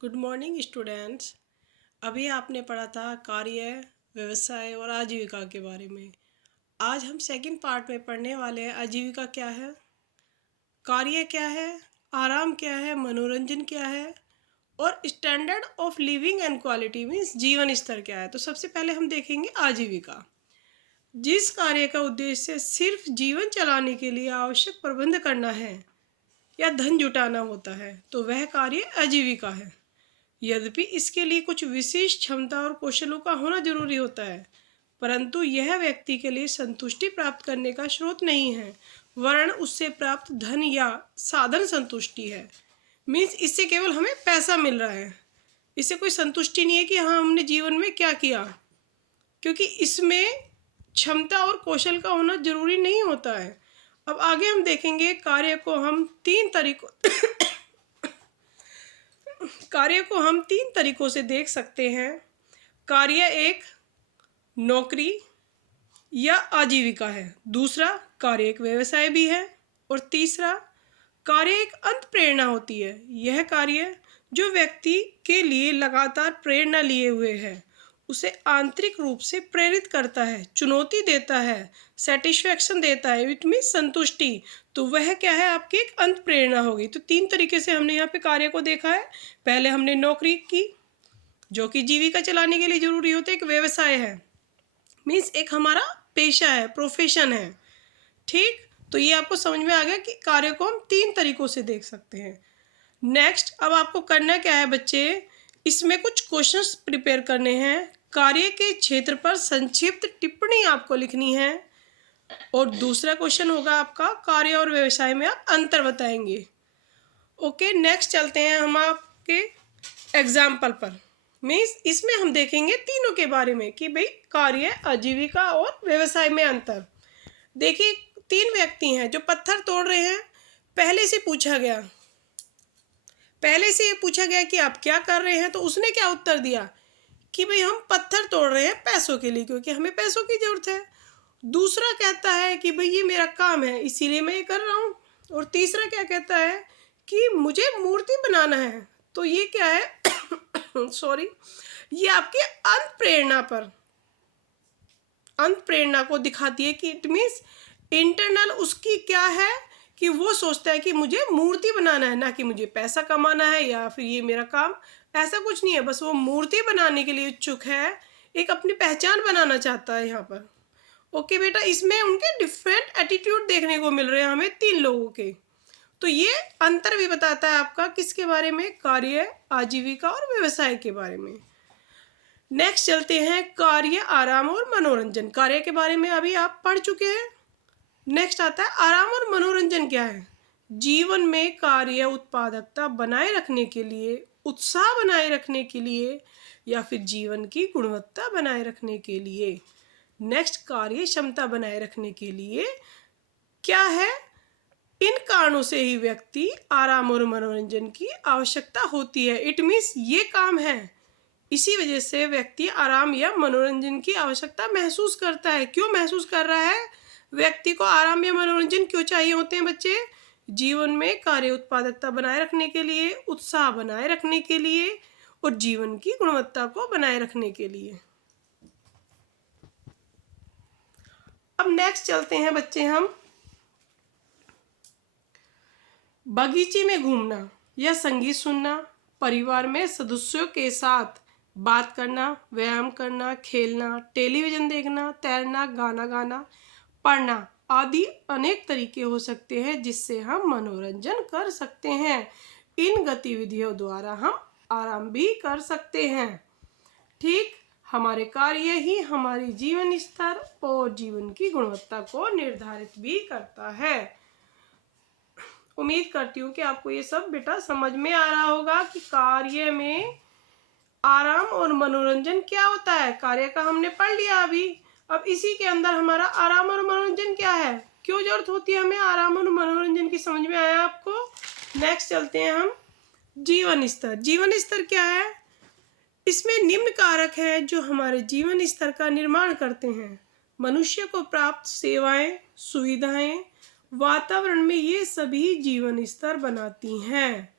Good morning students. अभी आपने पढ़ा था कार्य, व्यवसाय और आजीविका के बारे में। आज हम सेकंड पार्ट में पढ़ने वाले हैं आजीविका क्या है, कार्य क्या है, आराम क्या है, मनोरंजन क्या है और standard of living and quality means जीवन स्तर क्या है। तो सबसे पहले हम देखेंगे आजीविका। जिस कार्य का उद्देश्य सिर्फ जीवन चलाने के लिए आवश्यक प्रबंध करना है या धन जुटाना होता है तो वह कार्य आजीविका है। यद्यपि इसके लिए कुछ विशेष क्षमता और कौशलों का होना जरूरी होता है, परंतु यह व्यक्ति के लिए संतुष्टि प्राप्त करने का स्रोत नहीं है, वरन उससे प्राप्त धन या साधन संतुष्टि है। मीन्स इससे केवल हमें पैसा मिल रहा है, इससे कोई संतुष्टि नहीं है कि हाँ हमने जीवन में क्या किया, क्योंकि इसमें क्षमता और कौशल का होना जरूरी नहीं होता है। अब आगे हम देखेंगे कार्य को हम तीन तरीकों से देख सकते हैं। कार्य एक नौकरी या आजीविका है, दूसरा कार्य एक व्यवसाय भी है और तीसरा कार्य एक अंत प्रेरणा होती है। यह कार्य जो व्यक्ति के लिए लगातार प्रेरणा लिए हुए है, उसे आंतरिक रूप से प्रेरित करता है, चुनौती देता है, सेटिस्फैक्शन देता है, इट मीन संतुष्टि। तो वह क्या है, आपकी एक अंत प्रेरणा होगी। तो तीन तरीके से हमने यहाँ पे कार्य को देखा है। पहले हमने नौकरी की, जो कि जीविका चलाने के लिए जरूरी होता है, एक व्यवसाय है, मीन्स एक हमारा पेशा है, प्रोफेशन है। ठीक, तो ये आपको समझ में आ गया कि कार्य को हम तीन तरीकों से देख सकते हैं। नेक्स्ट, अब आपको करना क्या है बच्चे, इसमें कुछ क्वेश्चंस प्रिपेयर करने हैं। कार्य के क्षेत्र पर संक्षिप्त टिप्पणी आपको लिखनी है और दूसरा क्वेश्चन होगा आपका कार्य और व्यवसाय में आप अंतर बताएंगे। ओके, नेक्स्ट चलते हैं हम आपके एग्जाम्पल पर। मीन्स इसमें हम देखेंगे तीनों के बारे में कि भाई कार्य, आजीविका और व्यवसाय में अंतर। देखिए, तीन व्यक्ति हैं जो पत्थर तोड़ रहे हैं। पहले से ये पूछा गया कि आप क्या कर रहे हैं, तो उसने क्या उत्तर दिया कि भाई हम पत्थर तोड़ रहे हैं पैसों के लिए, क्योंकि हमें पैसों की जरूरत है। दूसरा कहता है कि भाई ये मेरा काम है इसीलिए मैं ये कर रहा हूँ। और तीसरा क्या कहता है कि मुझे मूर्ति बनाना है। तो ये क्या है सॉरी, ये आपके अंत प्रेरणा को दिखाती है कि इट मीन्स इंटरनल उसकी क्या है कि वो सोचता है कि मुझे मूर्ति बनाना है, ना कि मुझे पैसा कमाना है या फिर ये मेरा काम। ऐसा कुछ नहीं है, बस वो मूर्ति बनाने के लिए इच्छुक है, एक अपनी पहचान बनाना चाहता है यहाँ पर। ओके बेटा, इसमें उनके डिफरेंट एटीट्यूड देखने को मिल रहे हैं हमें तीन लोगों के। तो ये अंतर भी बताता है आपका किसके बारे में, कार्य, आजीविका और व्यवसाय के बारे में। नेक्स्ट चलते हैं कार्य, आराम और मनोरंजन। कार्य के बारे में अभी आप पढ़ चुके हैं। नेक्स्ट आता है आराम और मनोरंजन क्या है। जीवन में कार्य उत्पादकता बनाए रखने के लिए, उत्साह बनाए रखने के लिए या फिर जीवन की गुणवत्ता बनाए रखने के लिए। नेक्स्ट, कार्य क्षमता बनाए रखने के लिए क्या है, इन कारणों से ही व्यक्ति आराम और मनोरंजन की आवश्यकता होती है। इट मीन्स ये काम है, इसी वजह से व्यक्ति आराम या मनोरंजन की आवश्यकता महसूस करता है। क्यों महसूस कर रहा है, व्यक्ति को आराम या मनोरंजन क्यों चाहिए होते हैं बच्चे, जीवन में कार्य उत्पादकता बनाए रखने के लिए, उत्साह बनाए रखने के लिए और जीवन की गुणवत्ता को बनाए रखने के लिए। अब नेक्स्ट चलते हैं बच्चे हम बगीचे में घूमना या संगीत सुनना, परिवार में सदस्यों के साथ बात करना, व्यायाम करना, खेलना, टेलीविजन देखना, तैरना, गाना गाना, पढ़ना आदि अनेक तरीके हो सकते हैं जिससे हम मनोरंजन कर सकते हैं। इन गतिविधियों द्वारा हम आराम भी कर सकते हैं। ठीक, हमारे कार्य ही हमारी जीवन स्तर और जीवन की गुणवत्ता को निर्धारित भी करता है। उम्मीद करती हूँ कि आपको ये सब बेटा समझ में आ रहा होगा कि कार्य में आराम और मनोरंजन क्या होता है। कार्य का हमने पढ़ लिया अभी। अब इसी के अंदर हमारा आराम और मनोरंजन क्या है, क्यों जरूरत होती है हमें आराम और मनोरंजन की, समझ में आया आपको। नेक्स्ट चलते हैं हम जीवन स्तर। जीवन स्तर क्या है, इसमें निम्न कारक हैं जो हमारे जीवन स्तर का निर्माण करते हैं। मनुष्य को प्राप्त सेवाएं, सुविधाएं, वातावरण में ये सभी जीवन स्तर बनाती हैं।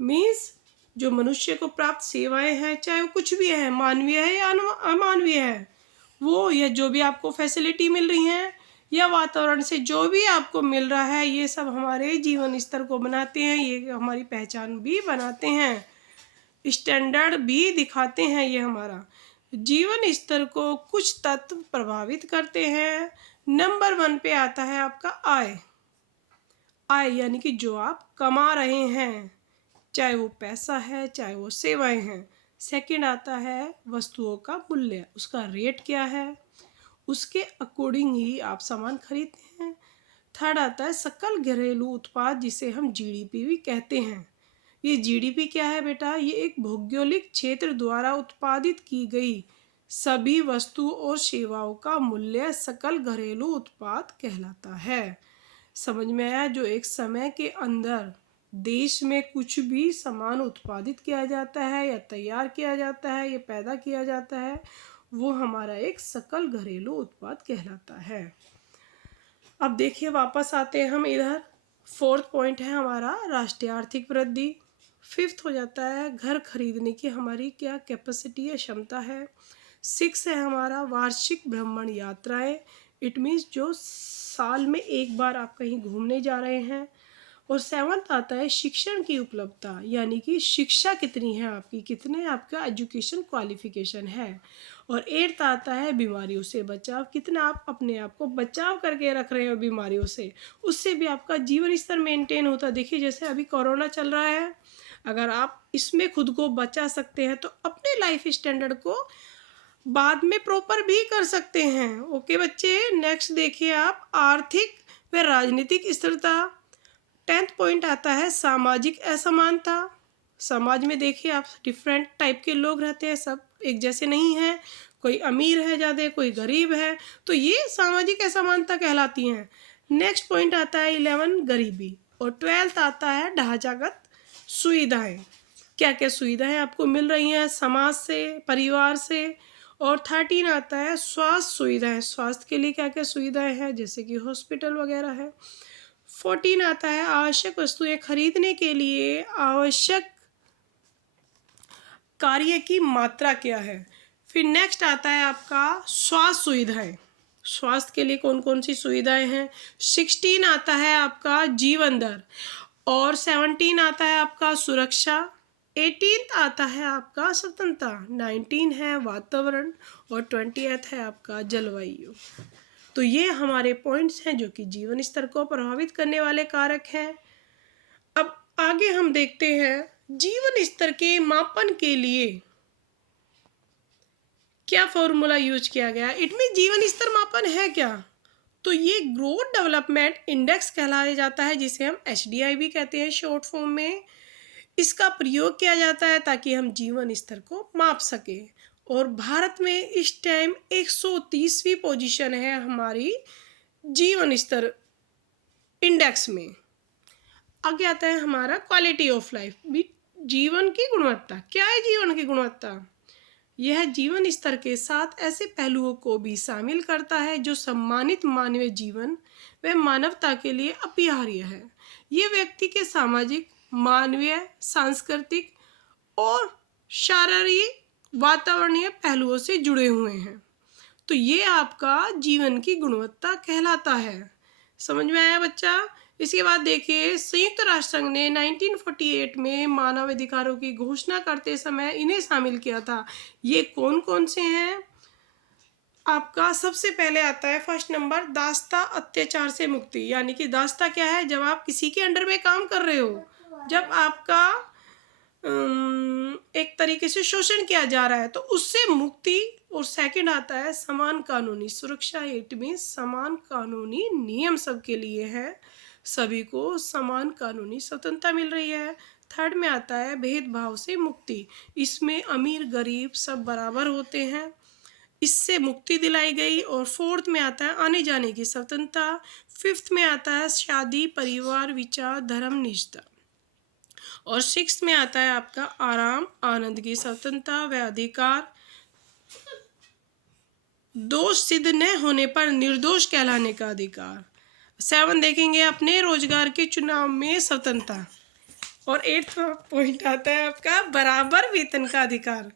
मीन्स जो मनुष्य को प्राप्त सेवाएं हैं, चाहे वो कुछ भी है, मानवीय है या अमानवीय है, वो या जो भी आपको फैसिलिटी मिल रही हैं या वातावरण से जो भी आपको मिल रहा है, ये सब हमारे जीवन स्तर को बनाते हैं, ये हमारी पहचान भी बनाते हैं, स्टैंडर्ड भी दिखाते हैं। ये हमारा जीवन स्तर को कुछ तत्व प्रभावित करते हैं। नंबर 1 पे आता है आपका आय। आय यानी कि जो आप कमा रहे हैं, चाहे वो पैसा है, चाहे वो सेवाएं हैं। सेकंड आता है वस्तुओं का मूल्य, उसका रेट क्या है, उसके अकॉर्डिंग ही आप सामान खरीदते हैं। थर्ड आता है सकल घरेलू उत्पाद, जिसे हम जीडीपी भी कहते हैं। ये जीडीपी क्या है बेटा? ये एक भौगोलिक क्षेत्र द्वारा उत्पादित की गई सभी वस्तु और सेवाओं का मूल्य सकल घरेलू उत्पाद कहलाता है। समझ में आया? जो एक समय के अंदर देश में कुछ भी सामान उत्पादित किया जाता है या तैयार किया जाता है या पैदा किया जाता है, वो हमारा एक सकल घरेलू उत्पाद कहलाता है। अब देखिए, वापस आते हैं हम इधर। 4th पॉइंट है हमारा राष्ट्रीय आर्थिक वृद्धि। 5th हो जाता है घर खरीदने की हमारी क्या कैपेसिटी है, क्षमता है। 6 है हमारा वार्षिक भ्रमण यात्राएं। इट मीन्स जो साल में एक बार आप कहीं घूमने जा रहे हैं। और 7th आता है शिक्षण की उपलब्धता, यानी कि शिक्षा कितनी है आपकी, कितने आपका एजुकेशन क्वालिफिकेशन है। और 8th आता है बीमारियों से बचाव, कितना आप अपने आप को बचाव करके रख रहे हो बीमारियों से, उससे भी आपका जीवन स्तर मेंटेन होता है। देखिए जैसे अभी कोरोना चल रहा है, अगर आप इसमें खुद को बचा सकते हैं तो अपने लाइफ स्टैंडर्ड को बाद में प्रॉपर भी कर सकते हैं। ओके बच्चे, नेक्स्ट देखिए आप आर्थिक व राजनीतिक स्थिरता। 10th पॉइंट आता है सामाजिक असमानता। समाज में देखिए आप डिफरेंट टाइप के लोग रहते हैं, सब एक जैसे नहीं हैं, कोई अमीर है ज़्यादा, कोई गरीब है, तो ये सामाजिक असमानता कहलाती हैं। नेक्स्ट पॉइंट आता है 11 गरीबी। और 12th आता है ढांचागत सुविधाएं। क्या क्या सुविधाएं आपको मिल रही हैं समाज से, परिवार से। और 13 आता है स्वास्थ्य सुविधाएं, स्वास्थ्य के लिए क्या क्या सुविधाएं हैं, जैसे कि हॉस्पिटल वगैरह है। 14 आता है आवश्यक वस्तुएं खरीदने के लिए आवश्यक कार्य की मात्रा क्या है। फिर नेक्स्ट आता है आपका स्वास्थ्य सुविधाएं, स्वास्थ्य के लिए कौन कौन सी सुविधाएं हैं। 16 आता है आपका जीवन दर। और 17 आता है आपका सुरक्षा। 18 आता है आपका स्वतंत्रता। 19 है वातावरण। और 20 है आपका जलवायु। तो ये हमारे पॉइंट्स हैं जो कि जीवन स्तर को प्रभावित करने वाले कारक हैं। अब आगे हम देखते हैं जीवन स्तर के मापन के लिए क्या फॉर्मूला यूज किया गया। इट मीन जीवन स्तर मापन है क्या? तो ये ग्रोथ डेवलपमेंट इंडेक्स कहलाया जाता है, जिसे हम HDI भी कहते हैं शॉर्ट फॉर्म में। इसका प्रयोग किया जाता है ताकि हम जीवन स्तर को माप सके। और भारत में इस टाइम 130वीं पोजीशन है हमारी जीवन स्तर इंडेक्स में। आगे आता है हमारा क्वालिटी ऑफ लाइफ भी, जीवन की गुणवत्ता। क्या है जीवन की गुणवत्ता? यह जीवन स्तर के साथ ऐसे पहलुओं को भी शामिल करता है जो सम्मानित मानवीय जीवन व मानवता के लिए अपरिहार्य है। ये व्यक्ति के सामाजिक, मानवीय, सांस्कृतिक और शारीरिक वातावरणीय पहलुओं से जुड़े हुए हैं। तो ये आपका जीवन की गुणवत्ता कहलाता है। समझ में आया बच्चा? इसके बाद देखिए संयुक्त राष्ट्र संघ ने 1948 में मानव अधिकारों की घोषणा करते समय इन्हें शामिल किया था। ये कौन कौन से हैं? आपका सबसे पहले आता है फर्स्ट नंबर दास्ता अत्याचार से मुक्ति। यानी कि दास्ता क्या है? जब आप किसी के अंडर में काम कर रहे हो, जब आपका एक तरीके से शोषण किया जा रहा है, तो उससे मुक्ति। और सेकंड आता है समान कानूनी सुरक्षा। इट मीन्स समान कानूनी नियम सबके लिए है, सभी को समान कानूनी स्वतंत्रता मिल रही है। थर्ड में आता है भेदभाव से मुक्ति। इसमें अमीर गरीब सब बराबर होते हैं, इससे मुक्ति दिलाई गई। और फोर्थ में आता है आने जाने की स्वतंत्रता। फिफ्थ में आता है शादी, परिवार, विचार, धर्म, निजता। और सिक्स्थ में आता है आपका आराम, आनंद की स्वतंत्रता व अधिकार। दोष सिद्ध न होने पर निर्दोष कहलाने का अधिकार। 7 देखेंगे अपने रोजगार के चुनाव में स्वतंत्रता। और 8वां पॉइंट आता है आपका बराबर वेतन का अधिकार,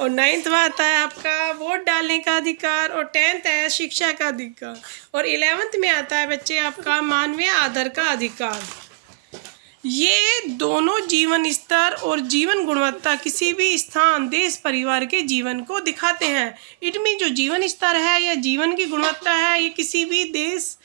और 9वां आता है आपका वोट डालने का अधिकार, और 10th है शिक्षा का अधिकार, और 11th में आता है बच्चे आपका मानवीय आदर का अधिकार। ये दोनों जीवन स्तर और जीवन गुणवत्ता किसी भी स्थान, देश, परिवार के जीवन को दिखाते हैं। इट मीन जो जीवन स्तर है या जीवन की गुणवत्ता है, ये किसी भी देश,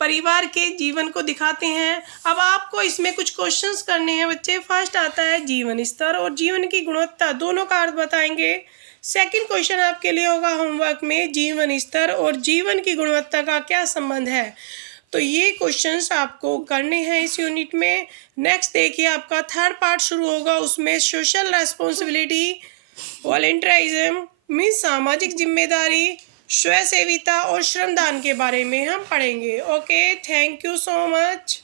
परिवार के जीवन को दिखाते हैं। अब आपको इसमें कुछ क्वेश्चंस करने हैं बच्चे। फर्स्ट आता है जीवन स्तर और जीवन की गुणवत्ता, दोनों का अर्थ बताएंगे। सेकंड क्वेश्चन आपके लिए होगा होमवर्क में, जीवन स्तर और जीवन की गुणवत्ता का क्या संबंध है। तो ये क्वेश्चंस आपको करने हैं इस यूनिट में। नेक्स्ट देखिए आपका थर्ड पार्ट शुरू होगा, उसमें सोशल रेस्पॉन्सिबिलिटी, वॉलंटियरिज्म मीन्स सामाजिक जिम्मेदारी, स्वयं सेविता और श्रमदान के बारे में हम पढ़ेंगे। Okay, thank you so much.